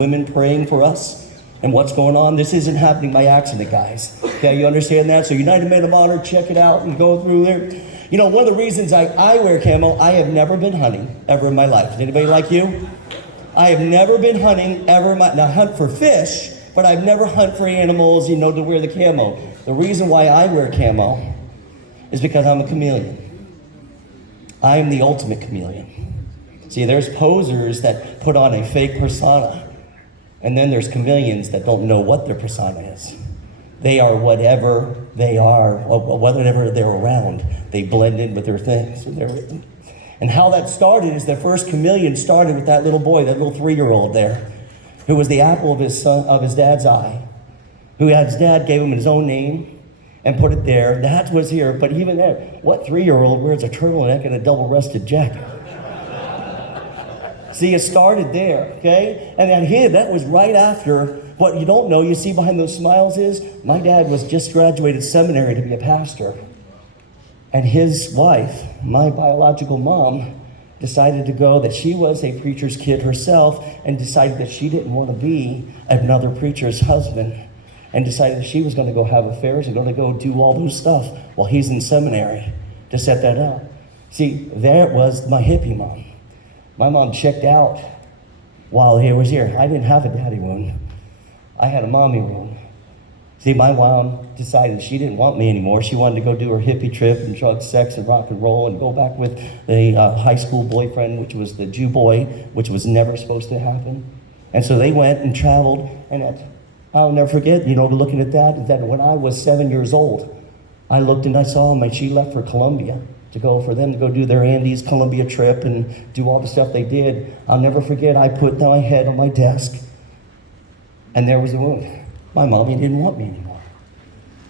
women praying for us and what's going on. This isn't happening by accident, guys. Okay, you understand that? So United Men of Honor, check it out and go through there. You know, one of the reasons I wear camo, I have never been hunting ever in my life. Is anybody like you? I have never been hunting ever in my, now I hunt for fish, but I've never hunt for animals, you know, to wear the camo. The reason why I wear camo is because I'm a chameleon. I am the ultimate chameleon. See, there's posers that put on a fake persona, and then there's chameleons that don't know what their persona is. They are whatever they are, or whatever they're around. They blend in with their things. And how that started is the first chameleon started with that little boy, that little 3-year-old there, who was the apple of his dad's eye, who his dad gave him his own name and put it there. That was here, but even there, what 3-year-old wears a turtleneck and a double-breasted jacket? See, it started there, okay? And then that was right after, what you don't know, you see behind those smiles is, my dad was just graduated seminary to be a pastor. And his wife, my biological mom, decided to go, that she was a preacher's kid herself, and decided that she didn't want to be another preacher's husband, and decided that she was going to go have affairs and going to go do all those stuff while he's in seminary to set that up. See, there was my hippie mom. My mom checked out while he was here. I didn't have a daddy wound. I had a mommy wound. See, my mom decided she didn't want me anymore. She wanted to go do her hippie trip and drug, sex, and rock and roll and go back with the high school boyfriend, which was the Jew boy, which was never supposed to happen. And so they went and traveled, and I'll never forget, you know, looking at that when I was 7 years old, I looked and I saw them, and she left for Colombia for them to go do their Andes Colombia trip and do all the stuff they did. I'll never forget, I put my head on my desk, and there was a wound. My mommy didn't want me anymore.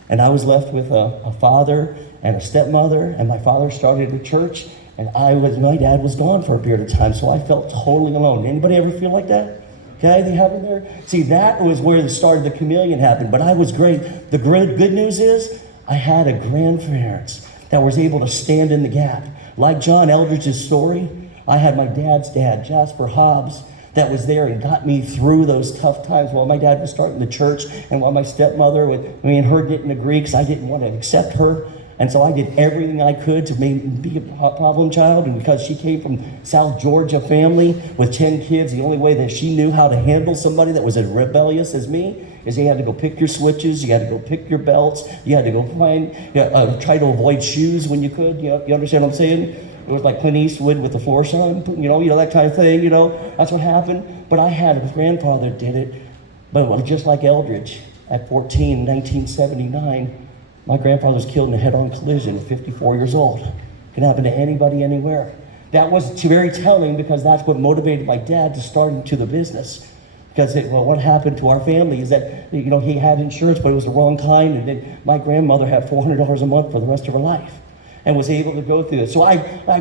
And I was left with a father and a stepmother, and my father started a church, and my dad was gone for a period of time, so I felt totally alone. Anybody ever feel like that? Okay, they have it there? See, that was where the start of the chameleon happened, but I was great. The good news is, I had a grandparents that was able to stand in the gap. Like John Eldridge's story, I had my dad's dad, Jasper Hobbs, that was there and got me through those tough times while my dad was starting the church, and while my stepmother, me and her didn't agree because I didn't want to accept her. And so I did everything I could to be a problem child, and because she came from South Georgia family with 10 kids, the only way that she knew how to handle somebody that was as rebellious as me is you had to go pick your switches, you had to go pick your belts, you had to go try to avoid shoes when you could, you understand what I'm saying? It was like Clint Eastwood with the floor on, you know, that kind of thing, that's what happened. But I had a grandfather that did it, but just like Eldridge, at 14, 1979, my grandfather was killed in a head-on collision at 54 years old. It can happen to anybody, anywhere. That was very telling, because that's what motivated my dad to start into the business. Because what happened to our family is that, he had insurance, but it was the wrong kind, and then my grandmother had $400 a month for the rest of her life and was able to go through it. So I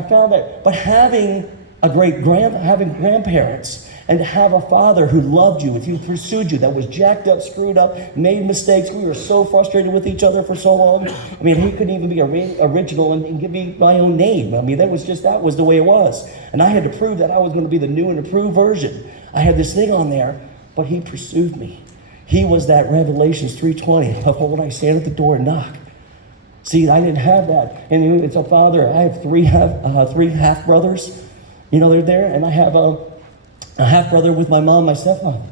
found that, but having grandparents, and to have a father who loved you, who pursued you, that was jacked up, screwed up, made mistakes. We were so frustrated with each other for so long. I mean, he couldn't even be original and give me my own name. I mean, that was the way it was. And I had to prove that I was going to be the new and improved version. I had this thing on there, but he pursued me. He was that Revelations 3:20, behold, I stand at the door and knock. See, I didn't have that. And it's a father. I have three half brothers. They're there, and I have a half-brother with my mom, my stepmom.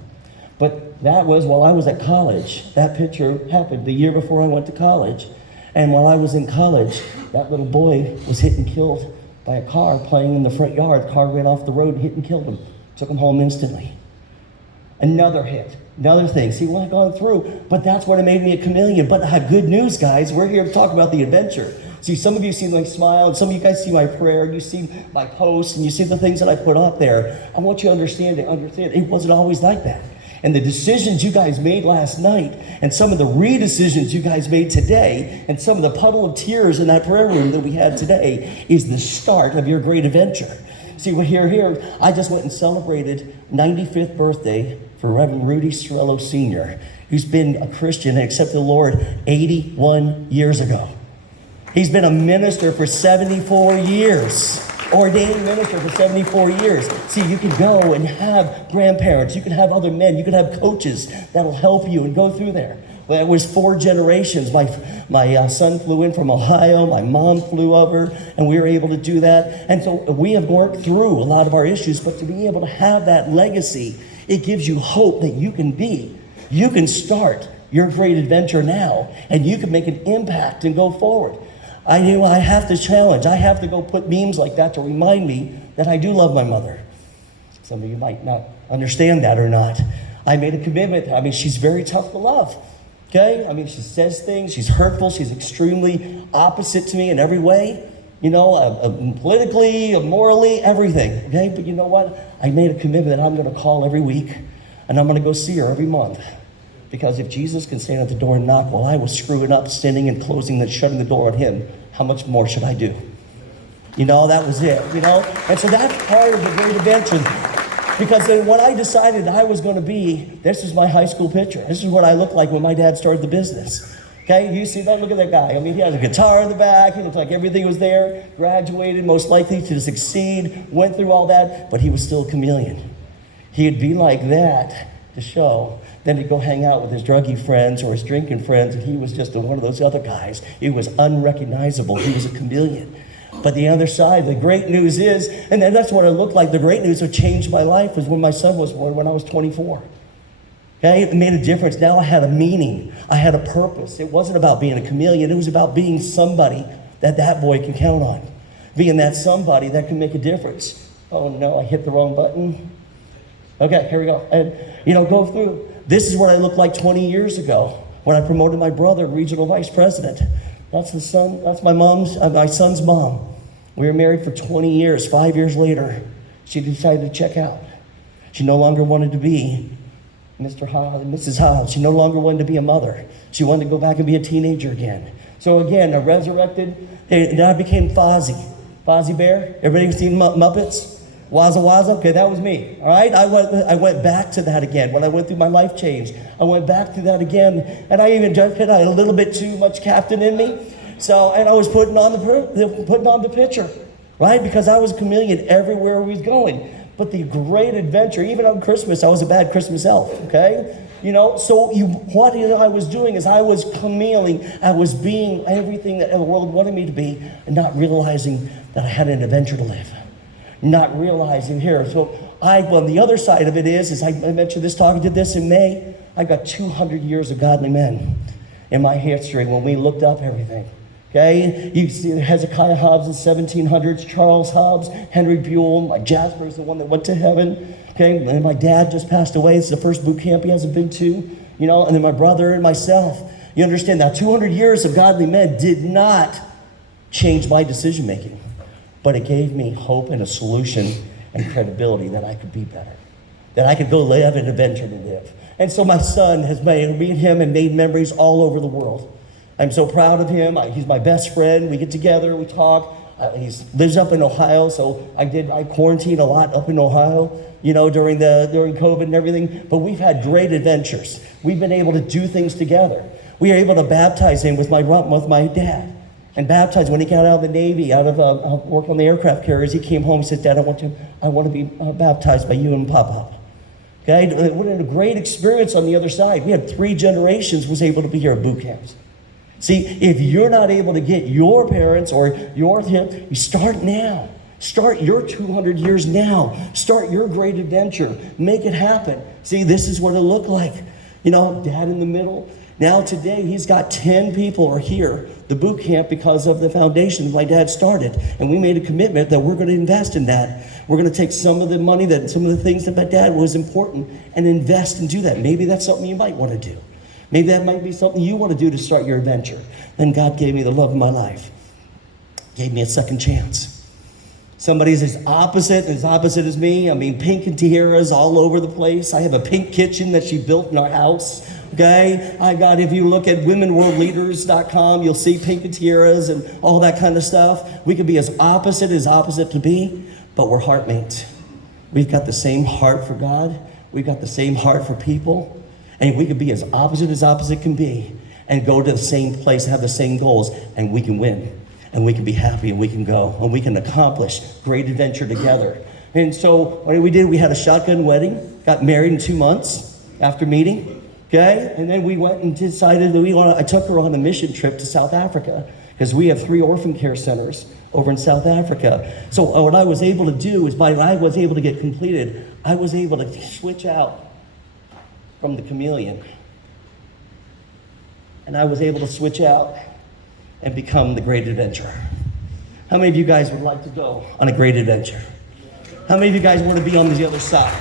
But that was while I was at college. That picture happened the year before I went to college. And while I was in college, that little boy was hit and killed by a car playing in the front yard. The car ran off the road and hit and killed him. Took him home instantly. Another hit. Another thing. See what I've gone through. But that's what made me a chameleon. But I have good news, guys. We're here to talk about the adventure. See, some of you see my smile, and some of you guys see my prayer, you see my posts, and you see the things that I put up there. I want you to understand it wasn't always like that. And the decisions you guys made last night, and some of the re-decisions you guys made today, and some of the puddle of tears in that prayer room that we had today is the start of your great adventure. See, we're here. I just went and celebrated 95th birthday for Reverend Rudy Sorello Sr., who's been a Christian and accepted the Lord 81 years ago. He's been a minister for 74 years. ordained minister for 74 years. See, you can go and have grandparents, you can have other men, you can have coaches that'll help you and go through there. Well, it was 4 generations. My son flew in from Ohio, my mom flew over, and we were able to do that. And so we have worked through a lot of our issues, but to be able to have that legacy, it gives you hope that you can start your great adventure now, and you can make an impact and go forward. I knew I have to challenge. I have to go put memes like that to remind me that I do love my mother. Some of you might not understand that or not. I made a commitment. I mean, she's very tough to love. Okay? I mean, she says things. She's hurtful. She's extremely opposite to me in every way. You know, politically, morally, everything. Okay? But you know what? I made a commitment that I'm going to call every week, and I'm going to go see her every month. Because if Jesus can stand at the door and knock while I was screwing up, sinning and closing and shutting the door on him, how much more should I do? You know, that was it, you know? And so that's part of the great adventure. Because then when I decided I was going to be, this is my high school picture. This is what I looked like when my dad started the business. Okay, you see that? Look at that guy. I mean, he had a guitar in the back. He looked like everything was there. Graduated, most likely to succeed. Went through all that, but he was still a chameleon. He'd be like that to show. Then he'd go hang out with his druggy friends or his drinking friends, and he was just one of those other guys. He was unrecognizable. He was a chameleon. But the other side, the great news is, and that's what it looked like, the great news that changed my life was when my son was born, when I was 24. Okay, it made a difference. Now I had a meaning. I had a purpose. It wasn't about being a chameleon. It was about being somebody that boy can count on. Being that somebody that can make a difference. Oh no, I hit the wrong button. Okay, here we go. And, you know, go through. This is what I looked like 20 years ago when I promoted my brother, regional vice president. That's my son's mom. We were married for 20 years. 5 years later, she decided to check out. She no longer wanted to be Mr. Hobbs and Mrs. Hobbs. She no longer wanted to be a mother. She wanted to go back and be a teenager again. So again, I resurrected, and I became Fozzie. Fozzie Bear. Everybody seen Muppets? Wazza Wazza? Okay, that was me. All right? I went back to that again. When I went through my life change, I went back to that again. And I even just had a little bit too much captain in me. So, and I was putting on the picture, right? Because I was a chameleon everywhere we was going. But the great adventure, even on Christmas, I was a bad Christmas elf, okay? You know, so what I was doing is I was chameleoning. I was being everything that the world wanted me to be and not realizing that I had an adventure to live. Not realizing here. So on the other side of it is I mentioned this talk, I did this in May. I got 200 years of godly men in my history when we looked up everything. Okay, you see Hezekiah Hobbs in 1700s, Charles Hobbs, Henry Buell, my Jasper's the one that went to heaven. Okay, and my dad just passed away. It's the first boot camp he hasn't been to, you know, and then my brother and myself. You understand that 200 years of godly men did not change my decision making, but it gave me hope and a solution and credibility that I could be better, that I could go live and adventure to live. And so my son has made him and made memories all over the world. I'm so proud of him. He's my best friend. We get together, we talk. He lives up in Ohio, so I quarantined a lot up in Ohio, you know, during COVID and everything. But we've had great adventures. We've been able to do things together. We were able to baptize him with my dad, and baptize when he got out of the Navy, out of work on the aircraft carriers. He came home and said, "Dad, I want to be baptized by you and Papa." Okay, what a great experience on the other side. We had 3 generations was able to be here at boot camps. See, if you're not able to get your parents or you start now. Start your 200 years now. Start your great adventure. Make it happen. See, this is what it looked like. You know, dad in the middle. Now today, he's got 10 people are here, the boot camp, because of the foundation my dad started. And we made a commitment that we're going to invest in that. We're going to take some of the money, some of the things that my dad was important, and invest and do that. Maybe that's something you might want to do. Maybe that might be something you want to do to start your adventure. Then God gave me the love of my life. Gave me a second chance. Somebody's as opposite as me. I mean, pink and tiaras all over the place. I have a pink kitchen that she built in our house. Okay? If you look at womenworldleaders.com, you'll see pink and tiaras and all that kind of stuff. We could be as opposite to be, but we're heartmates. We've got the same heart for God. We've got the same heart for people. And we could be as opposite can be and go to the same place, have the same goals, and we can win. and we can be happy, and we can go, and we can accomplish great adventure together. And so what we did, we had a shotgun wedding, got married in 2 months after meeting, okay? And then we went and decided that I took her on a mission trip to South Africa, because we have 3 orphan care centers over in South Africa. So what I was able to do is, I was able to get completed, I was able to switch out from the Chameleon. And I was able to switch out and become the Great Adventurer. How many of you guys would like to go on a great adventure? How many of you guys want to be on the other side?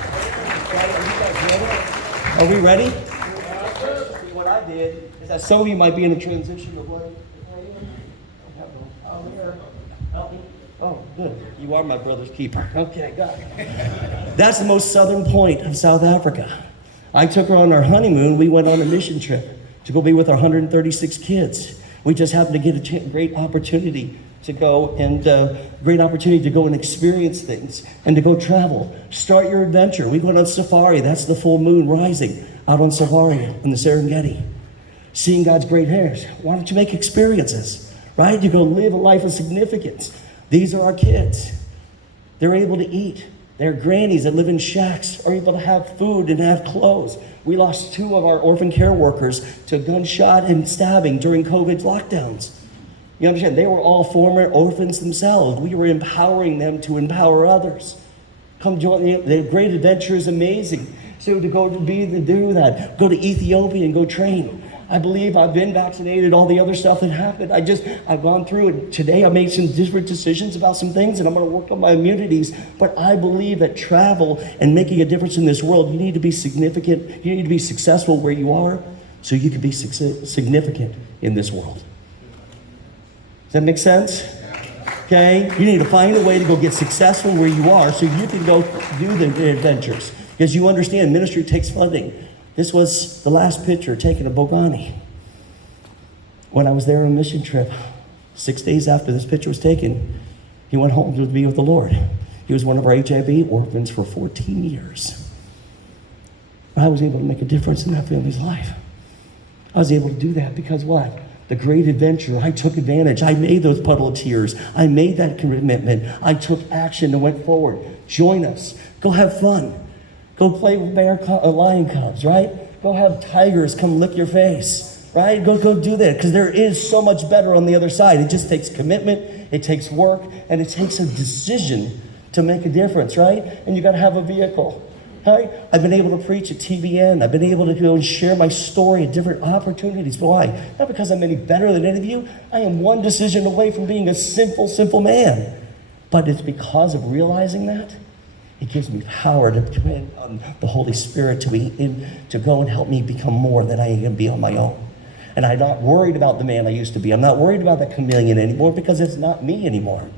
Okay, are you guys ready? Are we ready? What I did is that some of you might be in a transition of life. Oh, good. You are my brother's keeper. Okay, got it. That's the most southern point of South Africa. I took her on our honeymoon. We went on a mission trip to go be with our 136 kids. We just happened to get a great opportunity to go and experience things and to go travel. Start your adventure. We went on safari. That's the full moon rising out on safari in the Serengeti. Seeing God's great hairs. Why don't you make experiences, right? You go live a life of significance. These are our kids. They're able to eat. Their grannies that live in shacks are able to have food and have clothes. We lost 2 of our orphan care workers to gunshot and stabbing during COVID lockdowns. You understand? They were all former orphans themselves. We were empowering them to empower others. Come join the Great Adventure is amazing. So to do that, go to Ethiopia and go train. I believe I've been vaccinated, all the other stuff that happened. I've gone through it. Today I made some different decisions about some things, and I'm going to work on my immunities. But I believe that travel and making a difference in this world, you need to be significant. You need to be successful where you are so you can be significant in this world. Does that make sense? Okay? You need to find a way to go get successful where you are so you can go do the adventures. Because you understand ministry takes funding. This was the last picture taken of Bogani. When I was there on a mission trip, 6 days after this picture was taken, he went home to be with the Lord. He was one of our HIV orphans for 14 years. I was able to make a difference in that family's life. I was able to do that because what? The great adventure. I took advantage. I made those puddle of tears. I made that commitment. I took action and went forward. Join us. Go have fun. Go play with lion cubs, right? Go have tigers come lick your face, right? Go do that, because there is so much better on the other side. It just takes commitment, it takes work, and it takes a decision to make a difference, right? And you got to have a vehicle, right? I've been able to preach at TBN. I've been able to go and share my story at different opportunities. Why? Not because I'm any better than any of you. I am one decision away from being a sinful man. But it's because of realizing that it gives me power to depend on the Holy Spirit to go and help me become more than I can be on my own. And I'm not worried about the man I used to be. I'm not worried about the chameleon anymore because it's not me anymore.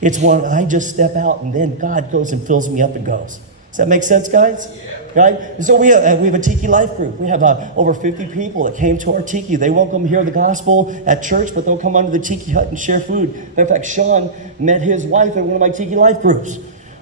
It's when I just step out and then God goes and fills me up and goes. Does that make sense, guys? Yeah. Right? And so we have a Tiki Life group. We have over 50 people that came to our Tiki. They won't come hear the gospel at church, but they'll come under the Tiki hut and share food. Matter of fact, Sean met his wife in one of my Tiki Life groups.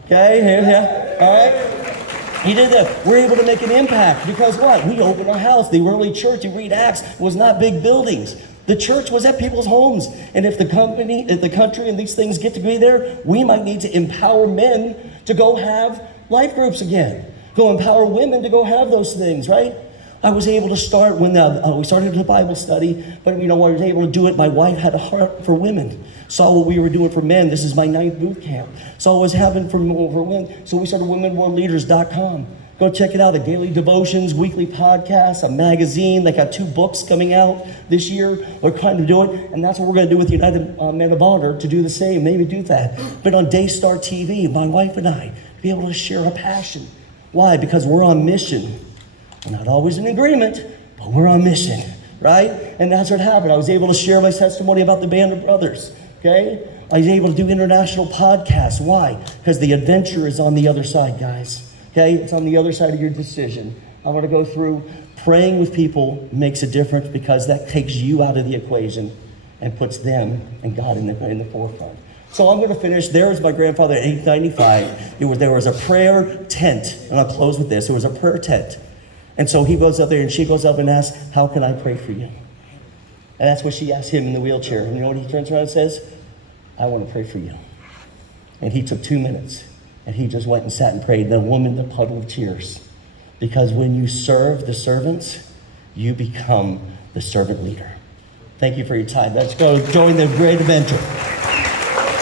Okay, yeah, all right? He did that. We're able to make an impact because what? We opened our house. The early church, you read Acts, was not big buildings. The church was at people's homes. And if the country and these things get to be there, we might need to empower men to go have life groups again. Go empower women to go have those things, right? I was able to start when we started the Bible study, but I was able to do it. My wife had a heart for women. Saw what we were doing for men. This is my 9th boot camp. Saw what was happening for women. So we started womenworldleaders.com. Go check it out. The daily devotions, weekly podcasts, a magazine. They got 2 books coming out this year. We're trying to do it, and that's what we're going to do with United Men of Honor, to do the same, maybe do that. But on Daystar TV, my wife and I, to be able to share a passion. Why? Because we're on mission. We're not always in agreement, but we're on mission, right? And that's what happened. I was able to share my testimony about the Band of Brothers, okay? I was able to do international podcasts. Why? Because the adventure is on the other side, guys, okay? It's on the other side of your decision. I want to go through praying with people makes a difference because that takes you out of the equation and puts them and God in the forefront. So I'm going to finish. There was my grandfather at 895. There was a prayer tent, and I'll close with this. There was a prayer tent. And so he goes up there and she goes up and asks, how can I pray for you? And that's what she asked him in the wheelchair. And you know what he turns around and says? I want to pray for you. And he took 2 minutes, and he just went and sat and prayed. The woman, the puddle of tears. Because when you serve the servants, you become the servant leader. Thank you for your time. Let's go join the great adventure.